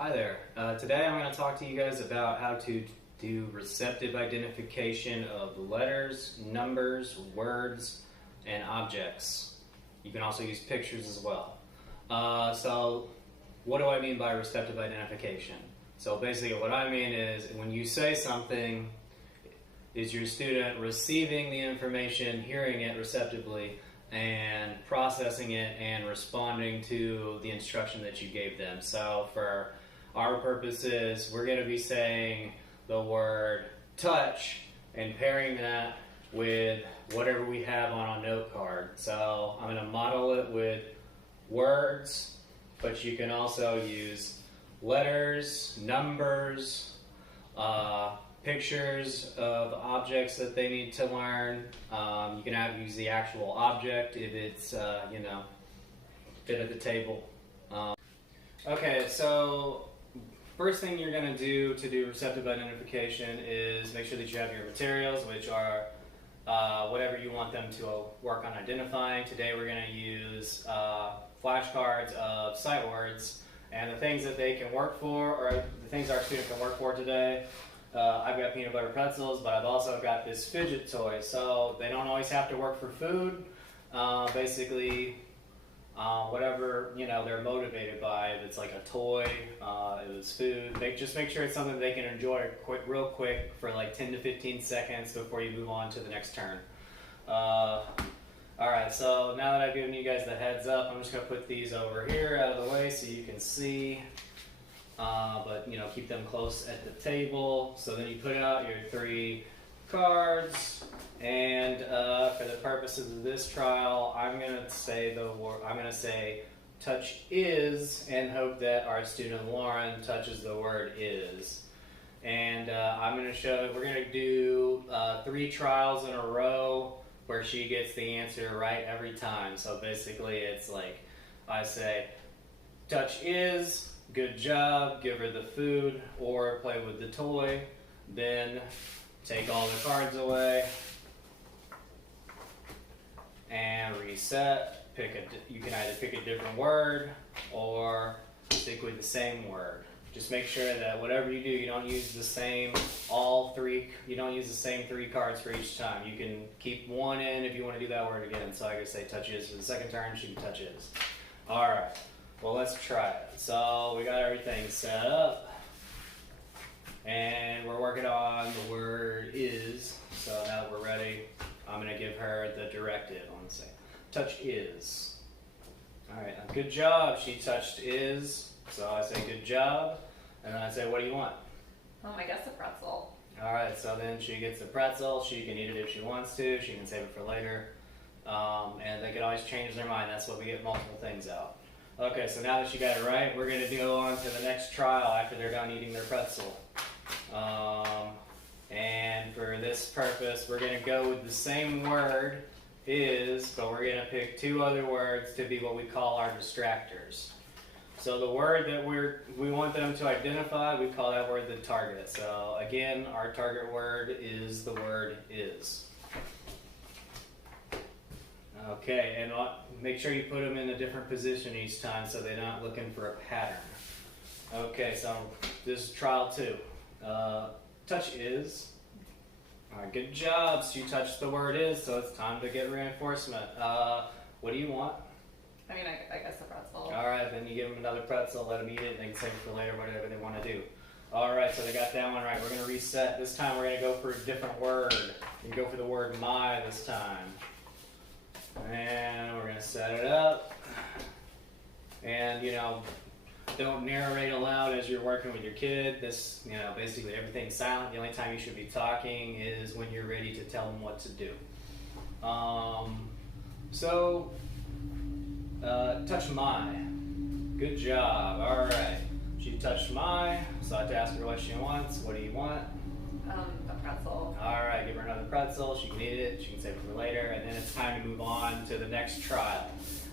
Hi there. Today I'm going to talk to you guys about how to do receptive identification of letters, numbers, words, and objects. You can also use pictures as well. So what do I mean by receptive identification? So basically what I mean is when you say something, is your student receiving the information, hearing it receptively, and processing it and responding to the instruction that you gave them. So for our purposes, we're going to be saying the word touch and pairing that with whatever we have on a note card. So I'm going to model it with words, but you can also use letters, numbers, pictures of objects that they need to learn. You can use the actual object if it's, fit at the table. Okay, so first thing you're going to do receptive identification is make sure that you have your materials, which are whatever you want them to work on identifying. Today we're going to use flashcards of sight words and the things that they can work for, or the things our student can work for today. I've got peanut butter pretzels, but I've also got this fidget toy, so they don't always have to work for food. Whatever they're motivated by. If it's like a toy, if it's food, just make sure it's something they can enjoy real quick for like 10 to 15 seconds before you move on to the next turn. Alright, so now that I've given you guys the heads up, I'm just going to put these over here out of the way so you can see. But keep them close at the table. So then you put out your 3 cards, and for the purposes of this trial, I'm going to say touch is, and hope that our student Lauren touches the word is. And we're going to do 3 trials in a row where she gets the answer right every time. So basically it's like I say touch is, good job, give her the food or play with the toy, then take all the cards away and reset. You can either pick a different word or stick with the same word. Just make sure that whatever you do, you don't use the same 3 cards for each time. You can keep one in if you want to do that word again. So I could say touch is for the second turn, she can touch is. Alright. Well, let's try it. So we got everything set up, and we're working on the word is. So now that we're ready, I'm going to give her the directive. I'm going to say, touch is. All right, good job. She touched is. So I say, good job. And then I say, what do you want? I guess a pretzel. All right, so then she gets the pretzel. She can eat it if she wants to. She can save it for later. And they can always change their mind. That's why we get multiple things out. Okay, so now that you got it right, we're going to go on to the next trial after they're done eating their pretzel. And for this purpose, we're going to go with the same word, is, but we're going to pick 2 other words to be what we call our distractors. So the word that we want them to identify, we call that word the target. So again, our target word is the word is. Okay, and make sure you put them in a different position each time so they're not looking for a pattern. Okay, so this is trial 2. Touch is. All right, good job. So you touched the word is, so it's time to get reinforcement. What do you want? I guess a pretzel. All right, then you give them another pretzel, let them eat it, and they can save it for later, whatever they want to do. All right, so they got that one right. We're going to reset. This time we're going to go for a different word. We go for the word my this time. And we're going to set it up. And, don't narrate aloud as you're working with your kid. This, basically everything's silent. The only time you should be talking is when you're ready to tell them what to do. Touch my. Good job. All right. She touched my, so I have to ask her what she wants. What do you want? A pretzel. All right, give her another pretzel. She can eat it. She can save it for later. And then it's time to move on to the next trial.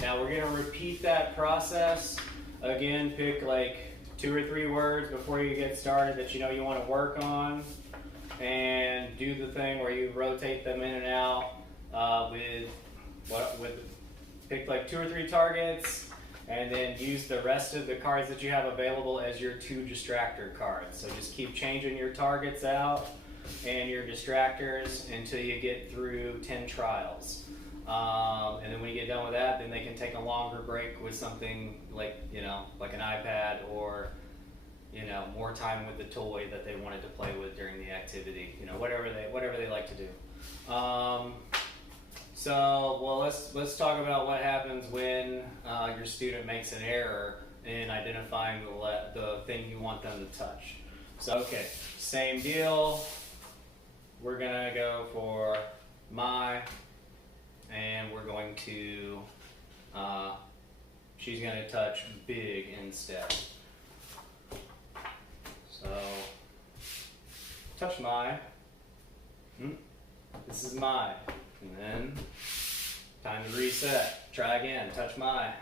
Now we're going to repeat that process. Again, pick like 2 or 3 words before you get started that you want to work on. And do the thing where you rotate them in and out pick like 2 or 3 targets. and then use the rest of the cards that you have available as your 2 distractor cards. So just keep changing your targets out and your distractors until you get through 10 trials. And then when you get done with that, then they can take a longer break with something like, like an iPad, or, more time with the toy that they wanted to play with during the activity. Whatever they like to do. Let's talk about what happens when your student makes an error in identifying the thing you want them to touch. So, okay, same deal. We're gonna go for my, and we're going to, she's gonna touch big instead. So, touch my. This is my. And then, time to reset. Try again. Touch my.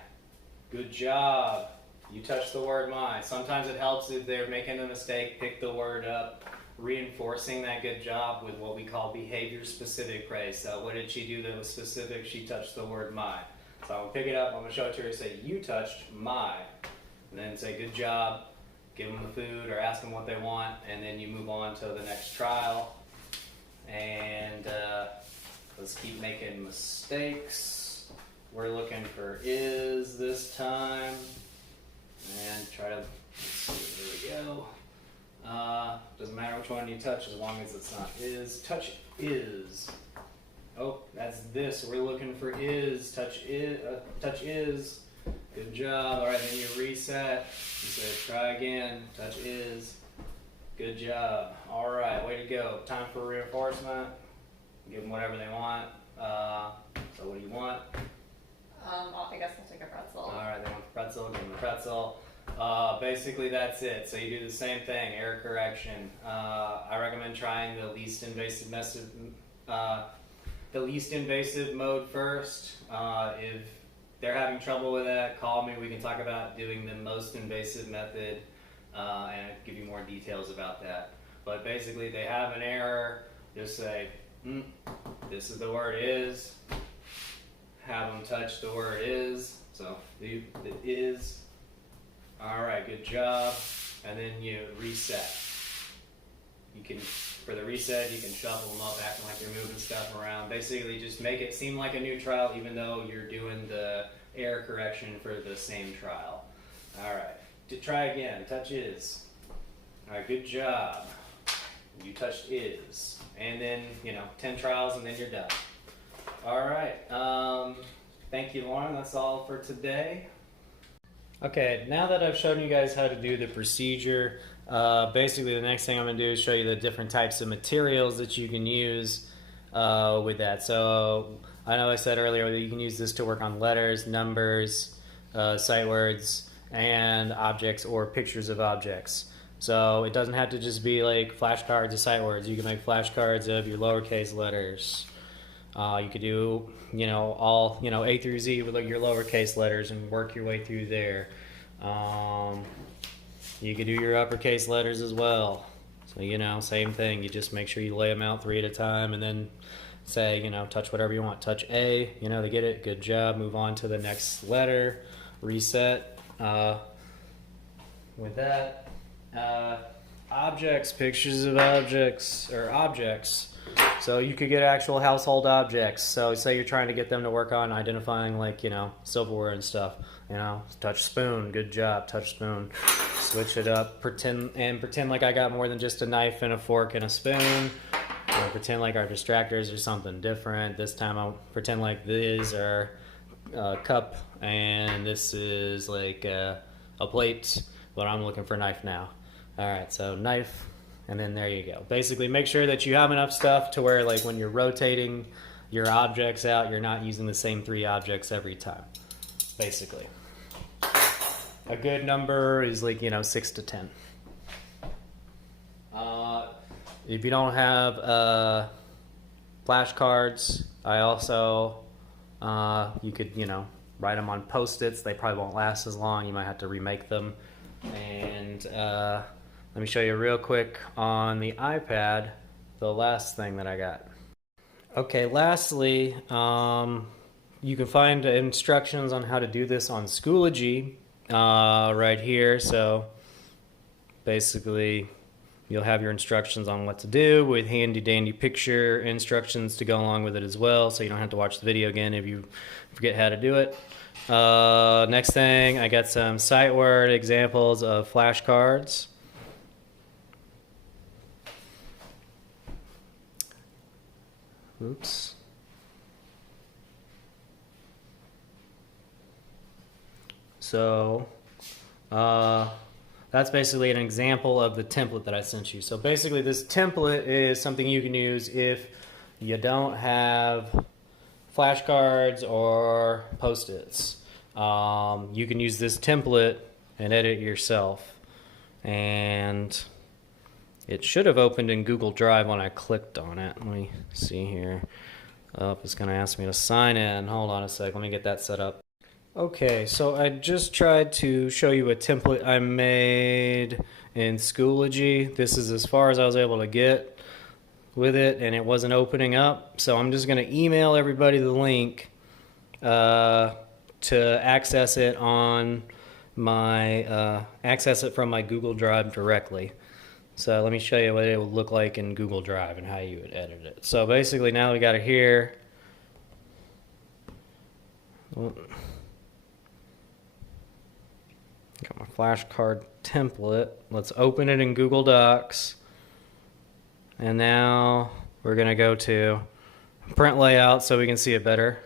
Good job. You touched the word my. Sometimes it helps if they're making a mistake, pick the word up, reinforcing that good job with what we call behavior-specific praise. So what did she do that was specific? She touched the word my. So I'm going to pick it up. I'm going to show it to her and say, you touched my. And then say, good job. Give them the food or ask them what they want. And then you move on to the next trial. And let's keep making mistakes. We're looking for is this time. And try to, let's see, there we go. Doesn't matter which one you touch as long as it's not is. Touch is. Oh, that's this. We're looking for is. Touch is. Touch is. Good job. All right, then you reset. You say try again. Touch is. Good job. All right, way to go. Time for reinforcement. Give them whatever they want. So what do you want? I guess I'll take a pretzel. All right, they want the pretzel. Give them the pretzel. Basically, that's it. So you do the same thing, error correction. I recommend trying the least invasive mode first. If they're having trouble with that, call me. We can talk about doing the most invasive method, and I'll give you more details about that. But basically, they have an error. Just say, this is the word is. Have them touch the word is. So the is. All right, good job. And then you reset. You can, for the reset, you can shuffle them up, acting like you're moving stuff around. Basically, just make it seem like a new trial, even though you're doing the error correction for the same trial. All right, to try again. Touch is. All right, good job. You touched is, and then 10 trials, and then you're done. All right. Thank you, Lauren. That's all for today. Okay, now that I've shown you guys how to do the procedure, basically the next thing I'm going to do is show you the different types of materials that you can use with that. So I know I said earlier that you can use this to work on letters, numbers, sight words, and objects or pictures of objects. So it doesn't have to just be like flashcards of sight words. You can make flashcards of your lowercase letters. You could do, all, A through Z with like your lowercase letters and work your way through there. You could do your uppercase letters as well. So, same thing. You just make sure you lay them out 3 at a time and then say, touch whatever you want. Touch A, they get it. Good job. Move on to the next letter. Reset. With that, objects, pictures of objects, or objects. So you could get actual household objects. So say you're trying to get them to work on identifying like, silverware and stuff. Touch spoon, good job, touch spoon. Switch it up, pretend like I got more than just a knife and a fork and a spoon. Pretend like our distractors are something different. This time I'll pretend like these are a cup and this is like a plate, but I'm looking for a knife now. All right, so knife. And then there you go. Basically, make sure that you have enough stuff to where, like, when you're rotating your objects out, you're not using the same 3 objects every time. Basically, a good number is like 6 to 10. If you don't have flashcards, I also you could write them on Post-its. They probably won't last as long. You might have to remake them. And let me show you real quick on the iPad the last thing that I got. Okay, lastly, you can find instructions on how to do this on Schoology right here. So basically, you'll have your instructions on what to do with handy dandy picture instructions to go along with it as well, so you don't have to watch the video again if you forget how to do it. Next thing, I got some sight word examples of flashcards. Oops. So that's basically an example of the template that I sent you. So basically this template is something you can use if you don't have flashcards or post-its. You can use this template and edit yourself. And it should have opened in Google Drive when I clicked on it. Let me see here. Oh, it's going to ask me to sign in. Hold on a sec. Let me get that set up. Okay, so I just tried to show you a template I made in Schoology. This is as far as I was able to get with it, and it wasn't opening up. So I'm just going to email everybody the link to access it on my access it from my Google Drive directly. So let me show you what it would look like in Google Drive and how you would edit it. So basically now we got it here. Got my flashcard template. Let's open it in Google Docs. And now we're going to go to print layout so we can see it better.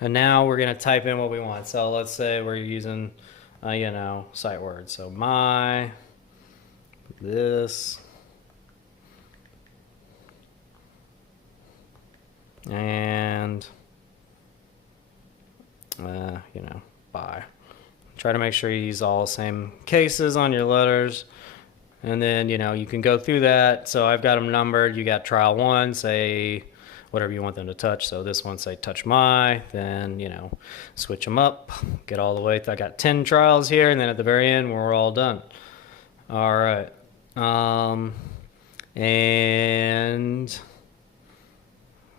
And now we're going to type in what we want. So let's say we're using, sight words. So this, and, bye. Try to make sure you use all the same cases on your letters. And then, you can go through that. So I've got them numbered. You got trial 1, say whatever you want them to touch. So this one, say touch my, then, switch them up, get all the way. I got 10 trials here, and then at the very end, we're all done. All right. And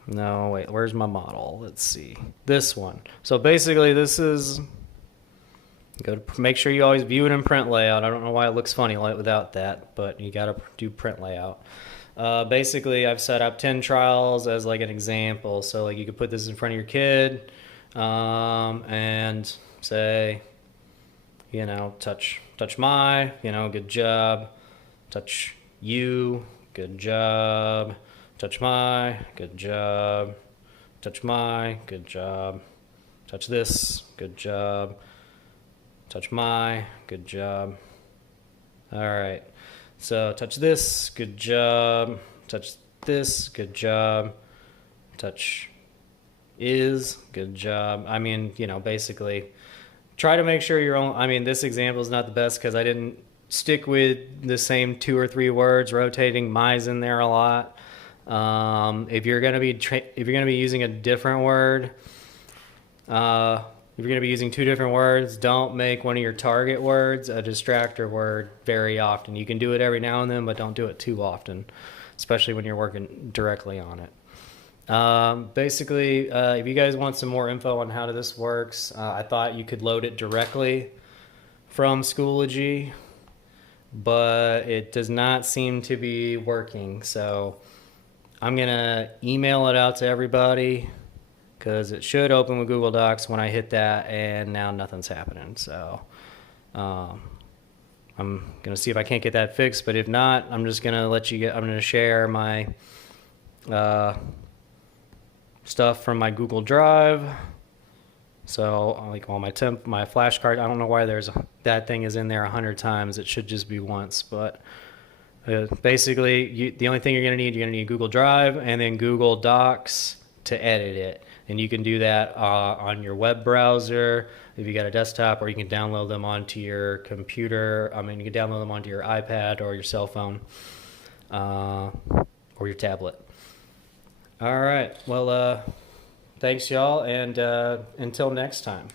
no, wait, where's my model? Let's see. This one. So basically this is, go to make sure you always view it in print layout. I don't know why it looks funny without that, but you got to do print layout. Basically, I've set up 10 trials as like an example. So like you could put this in front of your kid and say, touch my, good job. Touch you, good job. Touch my, good job. Touch my, good job. Touch this, good job. Touch my, good job. All right. So touch this, good job. Touch this, good job. Touch is, good job. I mean, basically try to make sure this example is not the best because I didn't stick with the same 2 or 3 words, rotating my's in there a lot. If you're going to be using a different word, if you're going to be using 2 different words, don't make one of your target words a distractor word very often. You can do it every now and then, but don't do it too often, especially when you're working directly on it. Basically, if you guys want some more info on how this works, I thought you could load it directly from Schoology, but it does not seem to be working. So I'm going to email it out to everybody, because it should open with Google Docs when I hit that, and now nothing's happening. So I'm going to see if I can't get that fixed, but if not, I'm just going to I'm going to share my stuff from my Google Drive. So like all my flashcard, I don't know why that thing is in there 100 times. It should just be once, but basically the only thing you're going to need Google Drive and then Google Docs to edit it. And you can do that on your web browser if you got a desktop, or you can download them onto your computer. You can download them onto your iPad or your cell phone or your tablet. All right. Well, thanks, y'all, and until next time.